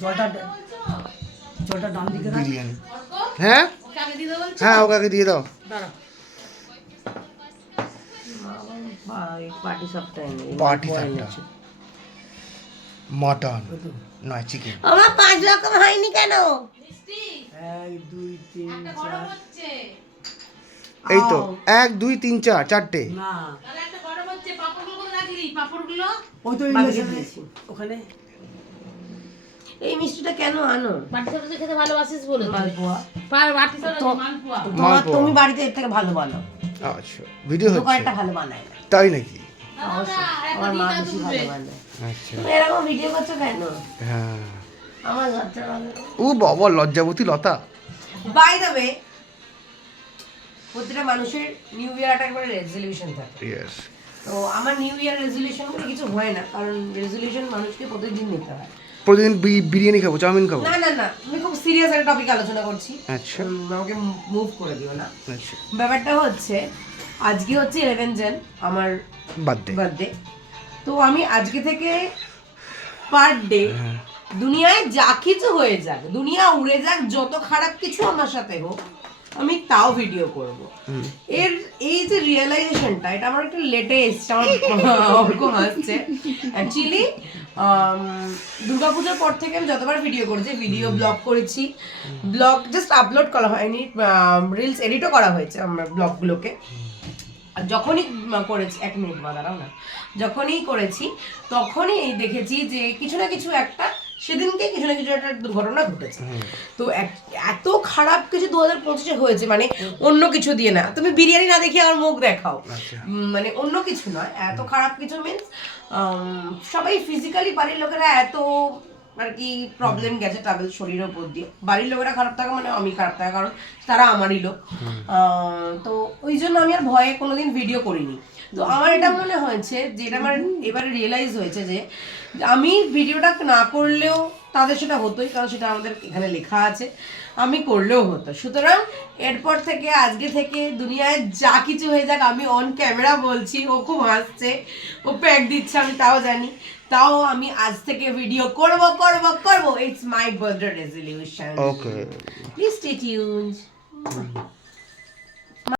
জলটা ডান দিকে রাখ। বিরিয়ানি হ্যাঁ হ্যাঁ ওকে দিয়ে দাও। পার্টি সবটাই নেই, পার্টি সাপটা মাটন নয় চিকেন। আমার 5 রকম হয়নি কেন? 1 2 3 4 এই তো 1 2 3 4 চারটে। না তাহলে একটা গরম হচ্ছে, পাপড়গুলো রাখলি, পাপড়গুলো ওই তো ইংলিশে দিয়েছি ওখানে। এই মিষ্টিটা কেন আনো? বাটি সাপটা খেতে ভালোবাসিস বলে তো। মালপোয়া। বাটি সাপটা মালপোয়া। মালপোয়া। তুমি বাড়িতে এর থেকে ভালো বানাও, আচ্ছা ভিডিও হচ্ছে দোকানটা ভালো বানায় না। তাই নাকি? অবশ্যই আমার মা বেশি ভালো বানায়। আচ্ছা তুমি এরকম ভিডিও করছো কেন? হ্যাঁ। আমার লজ্জা লাগে। ও বাবা লজ্জাবতী লতা। বাই দ্য ওয়ে, প্রতিটা মানুষের নিউ ইয়ার একটা করে রেজলিউশন থাকে। ইয়েস তো আমার নিউ ইয়ার রেজলিউশন বলে কিছু হয় না, কারণ রেজলিউশন মানুষকে প্রতিদিন নিতে হয়। প্রতিদিন বিরিয়ানি খাবো চাউমিন খাবো। না না না, আমি খুব সিরিয়াস একটা টপিক আলোচনা করছি। আচ্ছা আমাকে মুভ করে দিও না। আচ্ছা ব্যাপারটা হচ্ছে, আজকে হচ্ছে 11 জন আমার বার্থডে। বার্থডে। তো আমি আজকে থেকে পার ডে দুনিয়ায় যা কিছু হয়ে যাক, দুনিয়া উড়ে যাক, যত খারাপ কিছু আমার সাথে হোক, আমি তাও ভিডিও করব। এর এই যে রিয়েলাইজেশনটা, এটা আমার একটু লেটে এসছে। আমার অর্ক হাসছে। অ্যাকচুয়ালি দুর্গাপূজার পর থেকে আমি যতবার ভিডিও করেছি, ভিডিও ব্লগ করেছি, ব্লগ জাস্ট আপলোড করা হয়নি, রিলস এডিটও করা হয়েছে আমার ব্লগগুলোকে। আর যখনই করেছি, 1 মিনিট দাঁড়াও না, যখনই করেছি তখনই দেখেছি যে কিছু না কিছু একটা, সেদিনকে কিছু না কিছু একটা দুর্ঘটনা ঘটেছে। তো এত খারাপ কিছু 2025-এ হয়েছে, মানে অন্য কিছু দিয়ে না, তুমি বিরিয়ানি না দেখিয়ে আমার মুখ দেখাও, মানে অন্য কিছু নয়, এত খারাপ কিছু মিন্স সবাই ফিজিক্যালি, বাড়ির লোকেরা এত আর কি প্রবলেম গেছে ট্রাভেল শরীরের উপর দিয়ে। বাড়ির লোকেরা খারাপ থাকা মানে আমি খারাপ থাকা, কারণ তারা আমারই লোক। তো ওই জন্য আমি আর ভয়ে কোনোদিন ভিডিও করিনি। তো আমার এটা মনে হয়েছে যে, এটা আমার এবারে রিয়েলাইজ হয়েছে যে আমি ভিডিওটা না করলেও তাদের সেটা হতোই, কারণ সেটা আমাদের এখানে লেখা আছে, আমি করলেও হতো। সুতরাং এরপর থেকে, আজকে থেকে দুনিয়ায় যা কিছু হয়ে যাক, আমি অন ক্যামেরা বলছি, ও খুব হাসছে, ও প্যাক দিচ্ছে, আমি তাও জানি, তাও আমি আজ থেকে ভিডিও করব করব করব। It's my birthday resolution. Okay please stay tuned.